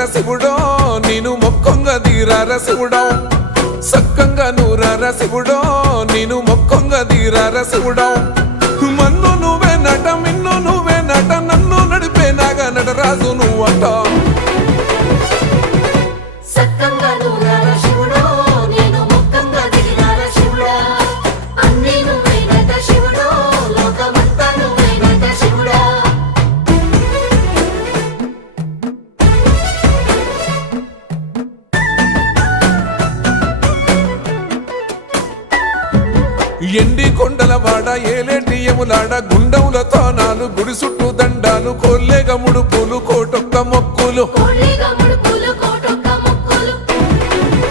తీరార శివుడో నేను మొక్కంగా తీరార శివుడో సక్కంగా నూరార శివుడో నేను మొక్కంగా తీరార శివుడో మన్ను నువ్వే నట మిన్ను నువ్వే నట నన్ను నడిపే నాగా నటరాజు నువ్వట ఎండి కొండల వాడ ఏలేటి యములాడ గుండముల తానాలు గుడి చుట్టూ దండాలు కోల్లేగ ముడుపులు కోటొక్క మొక్కులు